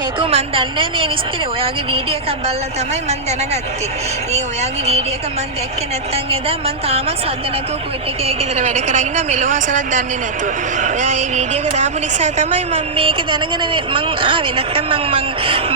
හේතුව මන් දන්නේ මේ විස්තරේ. ඔයාගේ වීඩියෝ එකක් බලලා තමයි මන් දැනගත්තේ. මේ ඔයාගේ වීඩියෝ එක මන් දැක්කේ නැත්නම් එදා මන් තාමත් සද්ද නැතුව කුවෙට් එකේ ගෙදර වැඩ කරගෙන මෙලොව අසලක් දන්නේ නැතුව. ඔයා මේ වීඩියෝ එක දාපු නිසා තමයි මම මේක දැනගෙන මං ආවේ. නැත්නම් මං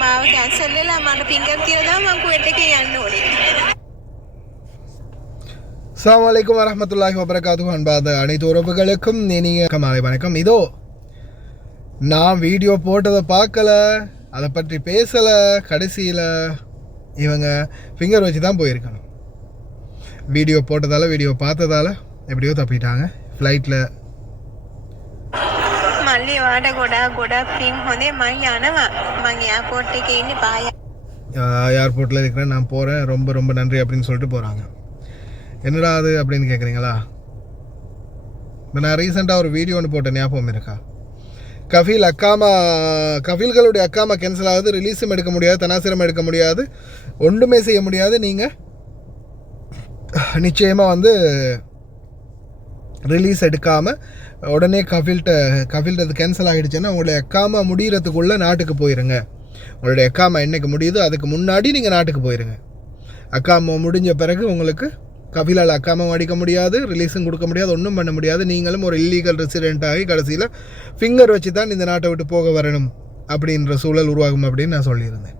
මාව කැන්සල් වෙලා මට ෆින්ගර් තියලා දාම මං කුවෙට් එකේ යන්න ඕනේ. அஸ்ஸலாமு அலைக்கும் வரஹ்மத்துல்லாஹி வபரகாத்துஹு அன்பாத அனைத்து உறவுகளுக்கும் இனிய காலை வணக்கம். இதோ நான் வீடியோ போட்டதை பார்க்கல, அதை பற்றி பேசலை, கடைசியில் இவங்க ஃபிங்கர் வச்சு தான் போயிருக்கணும். வீடியோ போட்டதால் வீடியோ பார்த்ததால் எப்படியோ தப்பிட்டாங்க ஃப்ளைட்டில். මල්ලි වාට ගොඩක් පින් හොඳේ මං යනවා. මං එයාපෝට් එකේ ඉන්නේ පාය. ஏர்போர்ட்டில் இருக்கிறேன், நான் போகிறேன், ரொம்ப ரொம்ப நன்றி அப்படின்னு சொல்லிட்டு போகிறாங்க. என்னடா அது அப்படின்னு கேட்குறீங்களா? இப்போ நான் ரீசெண்டாக ஒரு வீடியோ ஒன்று போட்டேன், ஞாபகம் இருக்கா? கஃபீல்களுடைய அக்காமா கேன்சல் ஆகுது, ரிலீஸும் எடுக்க முடியாது, தனாசிரம் எடுக்க முடியாது, ஒன்றுமே செய்ய முடியாது. நீங்கள் நிச்சயமாக வந்து ரிலீஸ் எடுக்காமல் உடனே கஃபீல்ட்டு அது கேன்சல் ஆகிடுச்சுன்னா உங்களுடைய அக்காமா முடிகிறதுக்குள்ளே நாட்டுக்கு போயிருங்க. உங்களுடைய அக்காமா என்றைக்கு முடியுதோ அதுக்கு முன்னாடி நீங்கள் நாட்டுக்கு போயிருங்க. அக்காமா முடிஞ்ச பிறகு உங்களுக்கு கஃபீலால் அக்காமாவும் அடிக்க முடியாது, ரிலீஸும் கொடுக்க முடியாது, ஒன்றும் பண்ண முடியாது. நீங்களும் ஒரு இல்லீகல் ரெசிடென்ட் ஆகி கடைசியில் ஃபிங்கர் வச்சு தான் இந்த நாட்டை விட்டு போக வரணும் அப்படின்ற சூழல் உருவாகும் அப்படின்னு நான் சொல்லியிருந்தேன்.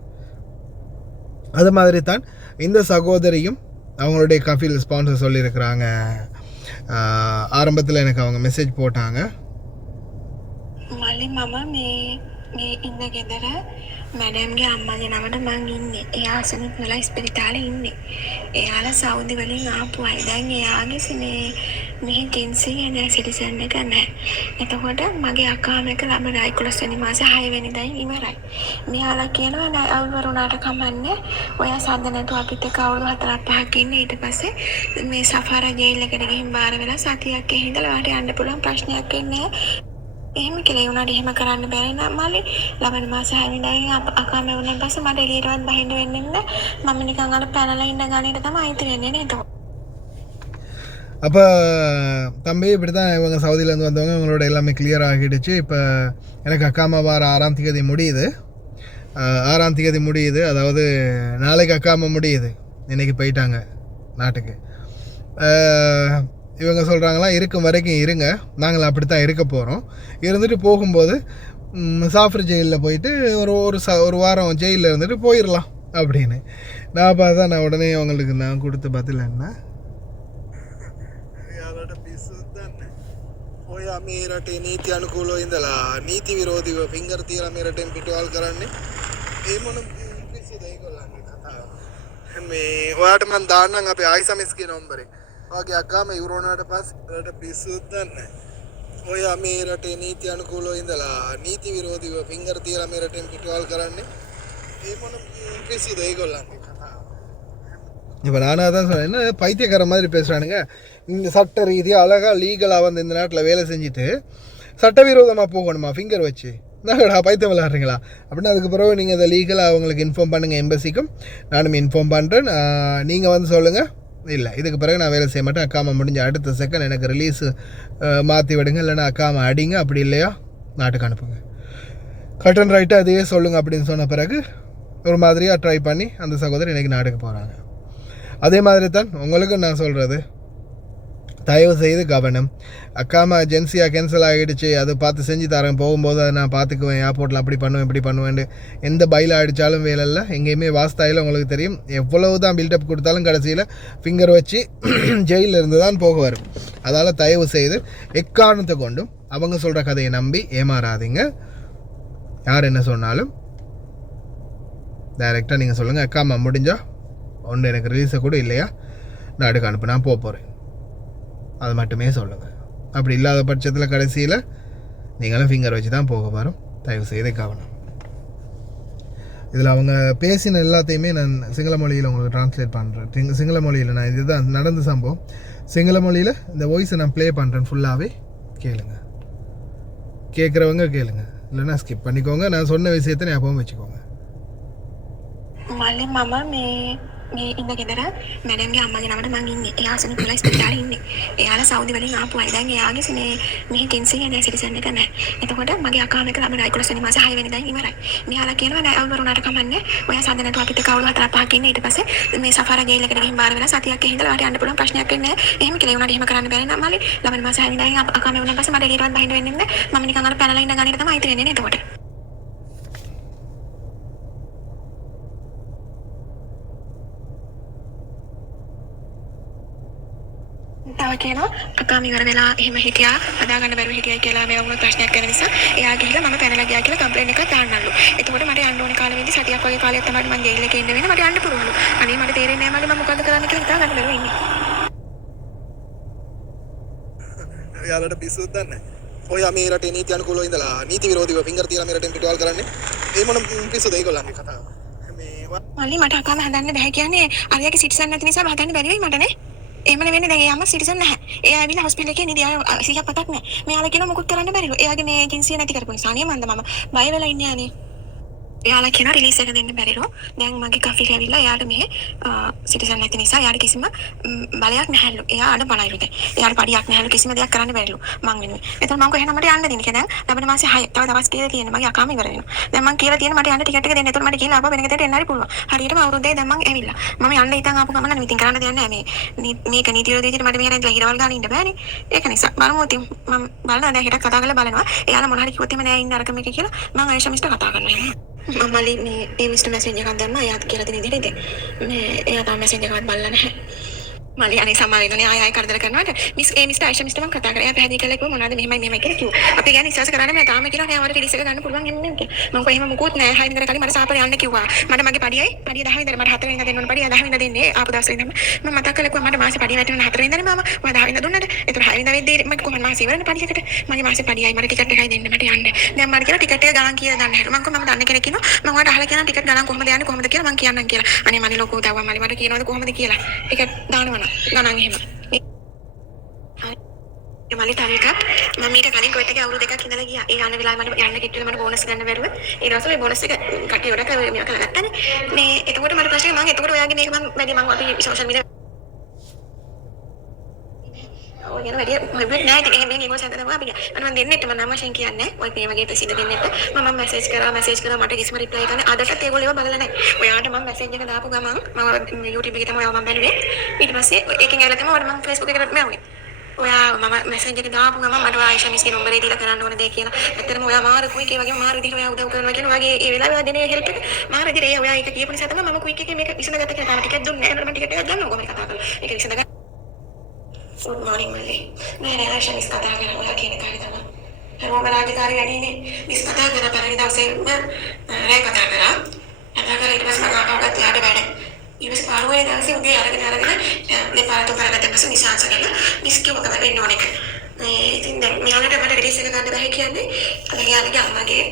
அது மாதிரி தான் இந்த சகோதரியும் அவங்களுடைய கஃபீல் ஸ்பான்சர் சொல்லியிருக்கிறாங்க. ஆரம்பத்தில் எனக்கு அவங்க மெசேஜ் போட்டாங்க. මල්ලි මම මේ ඉන්න ගෙදර මැඩම්ගේ අම්මගේ නමට මං ඉන්නේ. එයා අසනීප වෙලා ඉස්පිරිතාලේ ඉන්නේ. එයාලා සෞදි වලින් ආපු අය. දැන් එයාගේ මේ කෙන්සින් එන සිටිසන් එක නැහැ. එතකොට මගේ අක්කාම එක ළමයි 11 වෙනි මාසේ 6 වෙනිදා ඉවරයි. මෙයාලා කියනවා නෑ අවුරුදු වුණාට කමන්නේ. ඔයා සද්ද නැතුව අපිත් එක්ක අවුරුදු 4-5ක් ඉන්න. ඊට පස්සේ මේ සෆාරා ජේල් එකට ගිහින් බාර වෙලා සතියක් එහෙ ඉඳලා ඔයාට යන්න පුළුවන්, ප්‍රශ්නයක් එන්නේ නැහැ. එහෙම කියලා වුණාට එහෙම කරන්න බැරි නෑ මල්ලි. ලබන මාස 6 වෙනිදා අකාම වුණාන් පස්සේ මට එළියටවත් බහින්න වෙන්නේ නැහැ. මම නිකන් අර පැනලා ඉන්න ගණේට තමයි අයිති වෙන්නේ නේද? அப்போ தம்பி இப்படி தான் இவங்க சவுதியிலேருந்து வந்தவங்க, இவங்களோட எல்லாமே கிளியர் ஆகிடுச்சு. இப்போ எனக்கு அக்காமா வார 6ஆம் தேதி முடியுது. 6ஆம் தேதி முடியுது, அதாவது நாளைக்கு அக்காமா முடியுது. இன்றைக்கி போயிட்டாங்க நாட்டுக்கு. இவங்க சொல்கிறாங்களா இருக்கும் வரைக்கும் இருங்க, நாங்கள் அப்படி தான் இருக்க போகிறோம். இருந்துட்டு போகும்போது சாஃப்ர் ஜெயிலில் போயிட்டு ஒரு வாரம் ஜெயிலில் இருந்துட்டு போயிடலாம் அப்படின்னு நான் பார்த்தா, நான் உடனே அவங்களுக்கு நான் கொடுத்த பதில் என்ன, ඔයා මේ රටේ නීති අනුකූලව ඉඳලා නීති විරෝධීව ෆින්ගර් තියලා මේ රටෙන් පිටවල් කරන්නේ. ඒ මොන පිසිද ඒගොල්ලන්ගේ කතාව. මේ ඔයාට මම දාන්නම් අපේ ආයිසමිස් කියන නම්බරේ. ඔයාගේ අක්කාම ඉවරෝනාට පස්සේ රට පිස්සුත් දන්නේ. ඔයා මේ රටේ නීති අනුකූලව ඉඳලා නීති විරෝධීව ෆින්ගර් තියලා මේ රටෙන් පිටවල් කරන්නේ. ඒ මොන පිසිද ඒගොල්ලන්ගේ කතාව. இப்போ நானாக தான் சொன்னேன், என்ன பைத்தியக்கார மாதிரி பேசுகிறானுங்க. இந்த சட்ட ரீதியாக அழகாக லீகலாக வந்து இந்த நாட்டில் வேலை செஞ்சுட்டு சட்டவிரோதமாக போகணுமா ஃபிங்கர் வச்சு? நாங்கடா பைத்தியம் விளாட்றீங்களா அப்படின்னு. அதுக்கு பிறகு நீங்கள் அதை லீகலாக அவங்களுக்கு இன்ஃபார்ம் பண்ணுங்கள், எம்பசிக்கும் நானும் இன்ஃபார்ம் பண்ணுறேன். நீங்கள் வந்து சொல்லுங்கள், இல்லை இதுக்கு பிறகு நான் வேலை செய்ய மாட்டேன், அக்காமா முடிஞ்ச அடுத்த செகண்ட் எனக்கு ரிலீஸ் மாற்றி விடுங்க, இல்லைன்னா அக்காமா அடிங்க, அப்படி இல்லையா நாட்டுக்கு அனுப்புங்க, கட் அண்ட் ரைட்டாக அதையே சொல்லுங்கள் அப்படின்னு சொன்ன பிறகு ஒரு மாதிரியாக ட்ரை பண்ணி அந்த சகோதரி இன்றைக்கி நாட்டுக்கு போகிறாங்க. அதே மாதிரி தான் உங்களுக்கு நான் சொல்கிறது, தயவு செய்து கவனம். அக்காமா ஏஜென்சியாக கேன்சல் ஆகிடுச்சு, அது பார்த்து செஞ்சு தரேன், போகும்போது அதை நான் பார்த்துக்குவேன், ஏர்போர்ட்டில் அப்படி பண்ணுவேன் இப்படி பண்ணுவேன், எந்த பையில் அடித்தாலும் வேலை இல்லை. எங்கேயுமே வாஸ்தாயில் உங்களுக்கு தெரியும், எவ்வளவு தான் பில்டப் கொடுத்தாலும் கடைசியில் ஃபிங்கர் வச்சு ஜெயிலில் இருந்து தான் போக வரும். அதால் தயவு செய்து எக்காரணத்தை கொண்டும் அவங்க சொல்கிற கதையை நம்பி ஏமாறாதீங்க. யார் என்ன சொன்னாலும் டைரெக்டாக நீங்கள் சொல்லுங்கள், அக்காமா முடிஞ்சால் ஒன்று எனக்கு ரிலீஸை கூட இல்லையா நாட்டுக்கு அனுப்பு, நான் போகிறேன், அது மட்டுமே சொல்லுங்கள். அப்படி இல்லாத பட்சத்தில் கடைசியில் நீங்களும் ஃபிங்கர் வச்சு தான் போக வரும். தயவு செய்து கவனம். இதில் அவங்க பேசின எல்லாத்தையுமே நான் சிங்கள மொழியில் உங்களுக்கு ட்ரான்ஸ்லேட் பண்ணுறேன். சிங்கள மொழியில் நான் இதுதான் நடந்த சம்பவம், சிங்கள மொழியில் இந்த வாய்ஸை நான் ப்ளே பண்ணுறேன். ஃபுல்லாகவே கேளுங்க, கேட்குறவங்க கேளுங்க, இல்லைன்னா ஸ்கிப் பண்ணிக்கோங்க. நான் சொன்ன விஷயத்தை ஞாபகம் வச்சுக்கோங்க. මල්ලි මම මේ ඉන්න ගෙදර මැඩම්ගේ අම්මගේ නමට මං ඉන්නේ. එයා අසනීප වෙලා ඉස්පිරිතාලේ ඉන්නේ. එයාලා සෞදි වලින් ආපු අය. දැන් එයාගේ මෙහි කෙන්සි නෑ සිටිසන් එක නෑ. එතකොට මගේ අකා මේක ළමයි 11 වෙනි මාසේ 6 වෙනිදා ඉවරයි. මෙයාලා කියනවා නෑ අවුරුදු වරුණාට කමන්නේ. ඔයා සාදනට අපිට කවුරු 4-5ක් ඉන්නේ. ඊට පස්සේ මේ සෆාරා ජේල් එකට ගිහින් බාර වෙලා සතියක් ඉඳලා ඔයාට යන්න පුළුවන් ප්‍රශ්නයක් වෙන්නේ නෑ. එහෙම කියලා උනාට එහෙම කරන්න බැරි නම් මල්ලි ළමයි මාසේ 6 වෙනිදා අකා මේ වුණාට පස්සේ මට ඊටවත් බහින්න වෙන්නේ නෑ. මම නිකන් අර පැනලා ඉන්න ගානට තමයි අයිති වෙන්නේ නේ එතකොට. තව කියනවා අකා ඉවර වෙලා එහෙම හිටියා හදාගන්න බැරුව හිටියයි කියලා මේ වුණ ප්‍රශ්නයක් වෙන නිසා එයා ගිහිල්ලා මම පැනලා ගියා කියලා කම්ප්ලේන්ට් එකක් දාන්නලු. එතකොට මට යන්න ඕනේ කාලෙ වෙද්දි සතියක් වගේ කාලයක් තමයි මම ජේල් එකේ ඉන්න වෙන්නේ. මට යන්න පුළුවන්ලු. අනේ මට තේරෙන්නේ නැහැ මම මොකද්ද කරන්න කියලා හිතා ගන්න බැරුව ඉන්නේ. එයාලට පිස්සුත් දන්නේ නැහැ. ඔය මේ රටේ නීති අනුකූලව ඉඳලා නීති විරෝධීව ෆින්ගර් තියලා මේ රටෙන් පිටවල් කරන්නේ. ඒ මොන පිස්සුද ඒගොල්ලන්ගේ කතාව. මල්ලි මට අකාම හදන්න බෑ කියන්නේ අරයාගේ සිටිසන් නැති නිසා හදන්න බැරි වෙයි මට නේ. එහෙම නෙවෙන්නේ දැන් එයාම සිටිසන් නැහැ. එයා ඇවිල්ලා හොස්පිටල් එකේ නිදි ආය 100ක් පතක් නැහැ. මෙයාලා කියනවා මොකුත් කරන්න බැරිලු. එයාගේ මේ ජින්සිය නැති කරපු නිසා නේ මන්ද මම බය වෙලා ඉන්නේ අනේ. එයාලා කියන රිලීස් එක දෙන්න බැරිලු. දැන් මගේ කෆිට ඇවිල්ලා එයාට මේ සිටිසන් නැති නිසා එයාට කිසිම බලයක් නැහැලු. එයා අඩ බණයිලු දැන්. එයාට පඩියක් නැහැලු කිසිම දෙයක් කරන්න බැරිලු. මං වෙනුවෙන්. එතකොට මං කොහෙනම් මට යන්න දෙන්නේ කියලා දැන් ලබන මාසේ 6 තව දවස් කීයද තියෙන්නේ මගේ අකාම ඉවර වෙනවා. දැන් මං කියලා තියෙන මට යන්න ටිකට් එක දෙන්න. එතකොට මට කියලා ආපහු වෙන ගෙදරට එන්න හරි පුළුවන්. හරියටම අවුරුද්දේ දැන් මං ඇවිල්ලා. මම යන්න ඉතින් ආපු ගමන ඉතින් කරන්න දෙයක් නැහැ මේ මේක නීති විරෝධී විදිහට මට මෙහෙර ඉඳලා හිරවල් ගන්න ඉන්න බෑනේ. ඒක නිසා බලමු ඉතින් මම බලනවා දැන් හෙට කතා කරලා බලනවා. එයාලා මොන හරි කිව්වොත් එimhe නෑ ඉන්න අරක මේක කියලා මං ආයෙත් මිස්ටර් කතා කරනවා. මමලි මේ ඒ මිස්ටර් මැසේජ් එකක් දැම්මා එයාත් කියලා දෙන විදිහට ඉතින් මේ එයා තාම මැසේජ් එකවත් බලලා නැහැ. මලි අනේ සමාව වෙනනේ ආයෙ කරදර කරනවාට මිස් ඒ මිස්ටර් ආයිෂා මිස්ටර් මම කතා කරා. එයා පැහැදිලි කළා කිව්වා මොනවද මෙහෙමයි කියලා කිව්වා. අපි කියන්නේ විශ්වාස කරන්නේ මම තාම කියලා නෑ වර රිලීස් එක ගන්න පුළුවන් එන්නේ නැහැ. මම කොහේම මුකුත් නෑ 6 වෙනිදා කලින් මට සාපර යන්න කිව්වා. මට මගේ පඩිය 10 වෙනිදා මට 4 වෙනිදා දෙන්න ඕන පඩිය 10 වෙනිදා දෙන්නේ ආපු දවසේ ඉඳන් මම මතක් කළා කිව්වා මට මාසේ පඩිය වැටෙන 4 වෙනිදානේ මම ඔය 10 වෙනිදා දුන්නාට. ඒතර 6 වෙනිදා වෙද්දී මම කොහොමද මාසේ ඉවරනේ පඩියකට. මගේ මාසේ පඩියයි මට ටිකට් එකයි දෙන්න මට යන්න. දැන් මට කියලා ටිකට් එක ගණන් කියලා දන්න හැටු. මම කොහොමද මම දන්න කෙනෙක් ඉන්නවා. මම ඔයාලට අහලා කියනවා ටිකට් ගණන් කොහොමද යන්නේ කොහොමද කියලා මම කියන්නම් කියලා. අනේ මලි ලොකෝ දවවා මලි මට කියනවද කොහොමද කියලා. ටිකට් දානවනම් ගණන් එහෙම. මලි තව එකක් මම ඊට කලින් කොහෙට ගියා අවුරුදු දෙකක් ඉඳලා ගියා. ඒ යන වෙලාවේ මට යන්න කිව්වල මට බෝනස් ගන්න බැරුව. ඒ දවස්වල ඒ බෝනස් එක කටි වල කරලා ගත්තානේ. මේ එතකොට මට ප්‍රශ්නේ මම එතකොට ඔයාගේ මේක මම වැඩි මම අපි සෝෂල් මීඩියා ඔය යන වැඩි මොකද නෑ ඉතින් එහෙම මේක සැද තමයි අපි මම දෙන්නෙත් මම නම් වශයෙන් කියන්නේ ඔය මේ වගේ ප්‍රසිද්ධ දෙන්නෙත් මම මැසේජ් කරා මට කිසිම රිප්ලයි කරන්නේ අදටත් ඒගොල්ලෝ ඒව බලලා නැහැ. ඔයාට මම මැසේජ් එක දාපු ගමන් මම YouTube එකේ තමයි මම බැලුවේ. ඊට පස්සේ ඒකෙන් ඇවිල්ලා තමයි මම Facebook එකට මැවුවේ. ඔයා මම මැසේජ් එක දාපු ගමන් මට ඔයා ආයිෂා මිස්ගේ නම්බරේ දීලා කරන්න ඕන දේ කියලා. ඇත්තටම ඔයා මාරු කුයික් ඒ වගේ මාරු විදිහට ඔයා උදව් කරනවා කියන ඔයාගේ ඒ වෙලාවේ ඔයා දෙන හෙල්ප් එක මාරු විදිහට ඔයා ඒක කියපු නිසා තමයි මම කුයික් එකේ මේක විසඳගත්ත කියලා. තාම ටිකට් දුන්නේ නැහැ. මම ටිකට් එකක් ගන්නවා කොහොමද කතා කරලා. ඒක විසඳගන්න. Good morning මල්ලි. නෑ ආයිෂා මිස් කතා කරා ඔයා කියන කාර්යය තමයි. හැමෝම රාජකාරී වැඩිනේ. මිස් කතා කරා පළවෙනි දවසේ රෑ කතා කරා. කතා කරලා ඊට පස්සේ මම ආපහු යාට වැඩ. ඊපස්සේ පාරුවේ දවසේ උදේ අරගෙන මේ පාරට උපරගත්ත පස්සේ නිසංස කරලා මිස් කිව්ව කම වෙන්න ඕන එක. ඉතින් දැන් මෙයාලට මට රිලීස් එක ගන්න බැහැ කියන්නේ. අර යාළුගේ අම්මගේ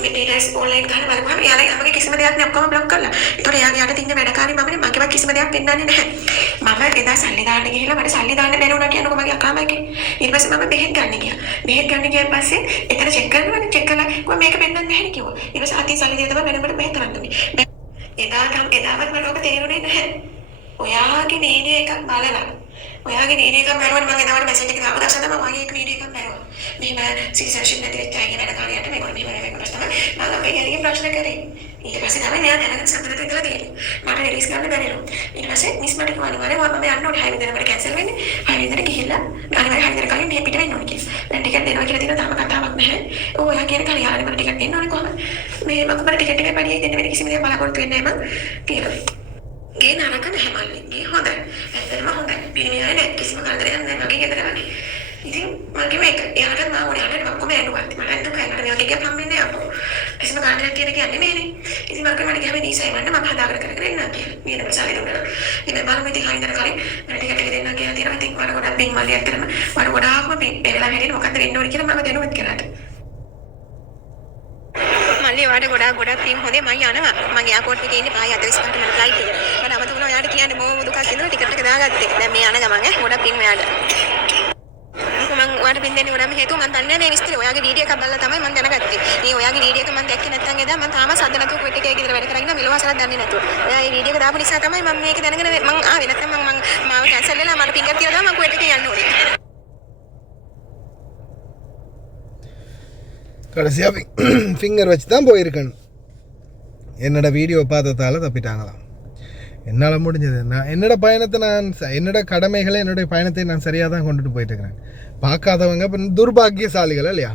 මේ ඩීටේල්ස් ඔන්ලයින් ගන්න බලපුවම යාළුගේ අම්මගේ කිසිම දෙයක් නෑ ඔක්කොම බ්ලොක් කරලා. ඒතකොට එයාගේ යට තියෙන වැඩකාරී මමනේ මගේවත් කිසිම දෙයක් පෙන්නන්නේ නැහැ. මම එදා සල්ලි දාන්න ගිහිල්ලා මට සල්ලි දාන්න බැරි වුණා කියනකො මගේ අකාමගේ. ඊට පස්සේ මම බෙහෙත් ගන්න ගියා. බෙහෙත් ගන්න ගියාන් පස්සේ එතන චෙක් කරනවානේ චෙක් කළා කොහොම මේක පෙන්නන්නේ නැහැ නේ කිව්වා. ඊට පස්සේ අතින් සල්ලි දීලා තමයි වෙනකොට බෙහෙත් ගන්න උනේ. එදාවත් මට ඔක තේරුනේ නැහැ. ඔයාගේ වීඩියෝ එකක් බලලා ඔයාගේ වීඩියෝ එකක් බලුවම මම එදාට මැසේජ් එක දාපු දවසට මම ඔයාගේ එක වීඩියෝ එකක් බලුවා. මෙහෙම සිටිසන්ෂිප් නැති වෙච්ච අයගේ වැඩ කාරියට මේගොල්ලෝ මෙහෙම වෙනකොට තමයි මම අපේ ගෙදරින් ප්‍රශ්න කරේ. ඊට පස්සේ තමයි මෙයා දැනගෙන සම්පූර්ණ ඉඳලා තියෙන්නේ. මට රිලීස් ගන්න බැරිලු. ඊට පස්සේ මිස් මට කිව්වා අනිවාර්යයෙන් මම යන්න ඕනේ 6 වෙනිදා මට කැන්සල් වෙන්නේ. 6 වෙනිදාට ගිහිල්ලා අනිවාර්යයෙන් 6 වෙනිදා කලින් මෙහෙ පිට වෙන්න ඕනේ කියලා. දැන් ටිකට් දෙනවා කියලා තියෙනවා තාම කතාවක් නැහැ. ඔයා කියන කලින් යාළුවා මට ටිකට් දෙන්න ඕනේ කොහොමද? මේ මම මට ටිකට් එකේ පඩියයි දෙන්න වෙන කිසිම දෙයක් බලාපොරොත්තු වෙන්නේ නැහැ මම කියලා. ගේ නරක නැහැ මල්ලි. ගේ හොඳයි. ඇත්තටම හොඳයි. පිරිමි අය නැහැ. කිසිම කරදරයක් නැහැ මගේ ගෙදර වගේ. ඉතින් මගේ මේක එයාට මම ඕනේ අහන්න ඔක්කොම ඇඬුවා. මට ඇත්තටම කයකට මේ වගේ එකක් හම්බෙන්නේ නැහැ අපෝ. කිසිම කාණ්ඩයක් කියන කියන්නේ මේනේ. ඉතින් මම කවදාවත් ගියාම දීසයි මම හදාගෙන කරගෙන ඉන්නවා කියලා. මීන ප්‍රසාරේ දුන්නා. ඉතින් බලමු ඉතින් හරියට කලින් මට ටිකට් එක දෙන්න කියලා තියෙනවා. ඉතින් මට ගොඩක් පින් මල්ලි ඇත්තටම මට ගොඩාක්ම පින් දෙලා හැදෙන්න මොකද්ද වෙන්න ඕනේ කියලා මම දැනුවත් කරාට. මල්ලි වාට ගොඩක් පින් හොඳේ මම යනවා. මම එයාපෝට් එකේ ඉන්නේ පායි 45ට මට ෆ්ලයිට් එක. මට අමතක වුණා ඔයාට කියන්න බොහොම දුකක් ඉඳලා ටිකට් එක දාගත්තේ. දැන් මේ යන ගමන් ගොඩක් පින් ඔයාට. මම ඔයාට පින් දෙන්නේ ගොඩක් හේතුව මම දන්නේ නැහැ මේ විස්තරය. ඔයාගේ වීඩියෝ එකක් බලලා තමයි මම දැනගත්තේ. මේ ඔයාගේ වීඩියෝ එක මම දැක්කේ නැත්නම් එදා මම තාම සද්ද නැතුව ක්විට් එකේ ගෙදර වැඩ කරගෙන මිලවසරක් දන්නේ නැතුව. ඔයා මේ වීඩියෝ එක දාපු නිසා තමයි මම මේක දැනගෙන මම ආවේ. නැත්නම් මම මාව කැන්සල් වෙලා මට ෆින්ගර් තියලා දාලා මම ක්විට් එකේ යන්න ඕනේ. கடைசியாக ஃபிங்கர் வச்சு தான் போயிருக்கணும். என்னோடய வீடியோ பார்த்ததால தப்பிட்டாங்களாம். என்னால் முடிஞ்சது என்னோட பயணத்தை என்னோட கடமைகளை என்னுடைய பயணத்தை நான் சரியாக தான் கொண்டுட்டு போயிட்டுருக்கிறேன். பார்க்காதவங்க இப்போ துர்பாக்கியசாலிகள் இல்லையா?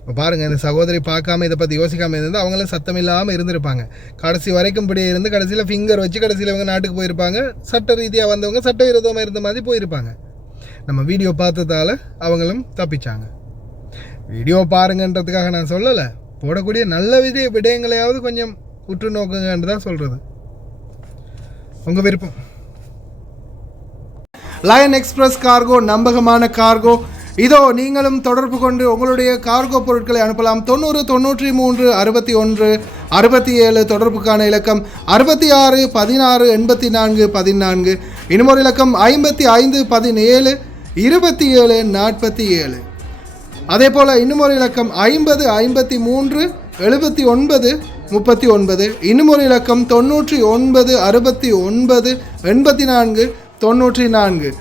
இப்போ பாருங்கள், இந்த சகோதரி பார்க்காம இதை பற்றி யோசிக்காமல் இருந்தால் அவங்களும் சத்தம் இல்லாமல் இருந்திருப்பாங்க. கடைசி வரைக்கும் இப்படியே இருந்து கடைசியில் ஃபிங்கர் வச்சு கடைசியில் இவங்க நாட்டுக்கு போயிருப்பாங்க. சட்ட ரீதியாக வந்தவங்க சட்டவிரோதமாக இருந்த மாதிரி போயிருப்பாங்க. நம்ம வீடியோ பார்த்ததால அவங்களும் தப்பிச்சாங்க. வீடியோ பாருங்கன்றதுக்காக நான் சொல்லலை, போடக்கூடிய நல்ல விடயங்களையாவது கொஞ்சம் உற்று நோக்குங்கன்னு தான் சொல்கிறது. உங்கள் விருப்பம். லயன் எக்ஸ்பிரஸ் கார்கோ நம்பகமான கார்கோ. இதோ நீங்களும் தொடர்பு கொண்டு உங்களுடைய கார்கோ பொருட்களை அனுப்பலாம். 90 93 61 67 தொடர்புக்கான இலக்கம் 66 16 84 14. இன்னும் ஒரு இலக்கம் 55 17 27 47. அதே போல் இன்னும் ஒரு இலக்கம் 50 53 79 39. இன்னும் ஒரு இலக்கம் 99 69 84 94.